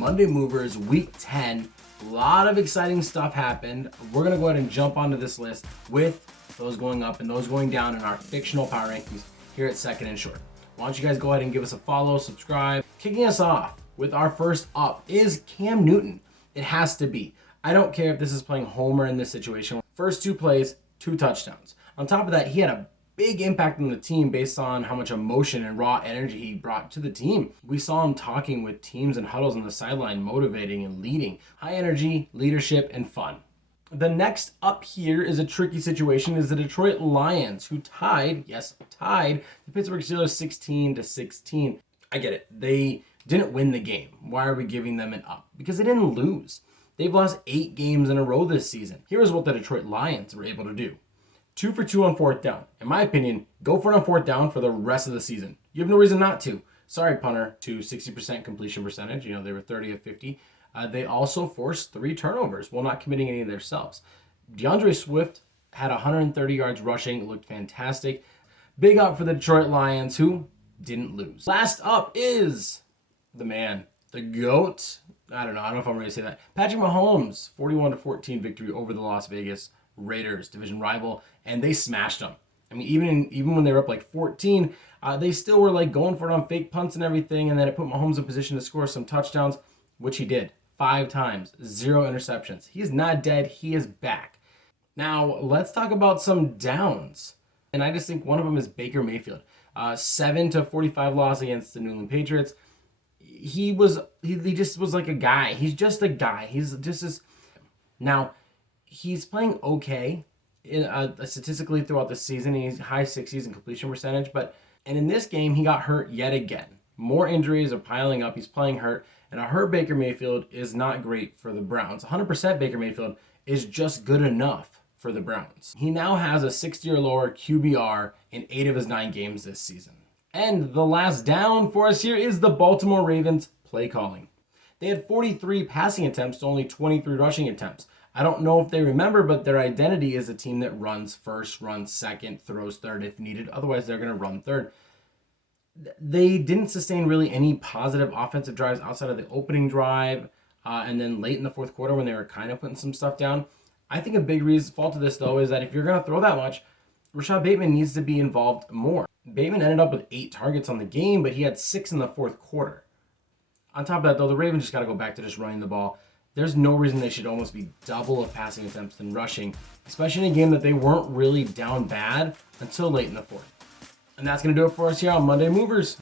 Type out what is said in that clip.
Monday Movers Week 10. A lot of exciting stuff happened. We're going to go ahead and jump onto this list with those going up and those going down in our fictional power rankings here at Second and Short. Why don't you guys go ahead and give us a follow, subscribe. Kicking us off with our first up is Cam Newton. It has to be. I don't care if this is playing Homer in this situation. First 2 plays, 2 touchdowns. On top of that, he had a big impact on the team based on how much emotion and raw energy he brought to the team. We saw him talking with teams and huddles on the sideline, motivating and leading. High energy, leadership, and fun. The next up here is a tricky situation, is the Detroit Lions, who tied the Pittsburgh Steelers 16-16. I get it. They didn't win the game. Why are we giving them an up? Because they didn't lose. They've lost 8 games in a row this season. Here's what the Detroit Lions were able to do. 2 for 2 on 4th down. In my opinion, go for it on 4th down for the rest of the season. You have no reason not to. Sorry, punter, to 60% completion percentage. You know, they were 30 of 50. They also forced 3 turnovers while not committing any of themselves. DeAndre Swift had 130 yards rushing. It looked fantastic. Big up for the Detroit Lions, who didn't lose. Last up is the man, the GOAT. I don't know if I'm ready to say that. Patrick Mahomes, 41-14 victory over the Las Vegas Raiders, division rival, and they smashed them. I mean, even when they were up like 14, they still were like going for it on fake punts and everything, and then it put Mahomes in position to score some touchdowns, which he did 5 times, 0 interceptions. He is not dead. He is back. Now, let's talk about some downs. And I just think one of them is Baker Mayfield. 7-45 loss against the New England Patriots. He just was like a guy. He's just a guy. He's just this. Now, he's playing okay statistically throughout the season. He's high 60s in completion percentage, and in this game he got hurt yet again. More injuries are piling up. He's playing hurt, and a hurt Baker Mayfield is not great for the Browns. 100% Baker Mayfield is just good enough for the Browns. He now has a 60 or lower QBR in 8 of his 9 games this season. And the last down for us here is the Baltimore Ravens play calling. They had 43 passing attempts to only 23 rushing attempts. I don't know if they remember, but their identity is a team that runs first, runs second, throws third if needed. Otherwise, they're going to run third. They didn't sustain really any positive offensive drives outside of the opening drive, and then late in the 4th quarter when they were kind of putting some stuff down. I think a big fault of this, though, is that if you're going to throw that much, Rashad Bateman needs to be involved more. Bateman ended up with 8 targets on the game, but he had 6 in the 4th quarter. On top of that, though, the Ravens just got to go back to just running the ball. There's no reason they should almost be double of passing attempts than rushing, especially in a game that they weren't really down bad until late in the 4th. And that's going to do it for us here on Monday Movers.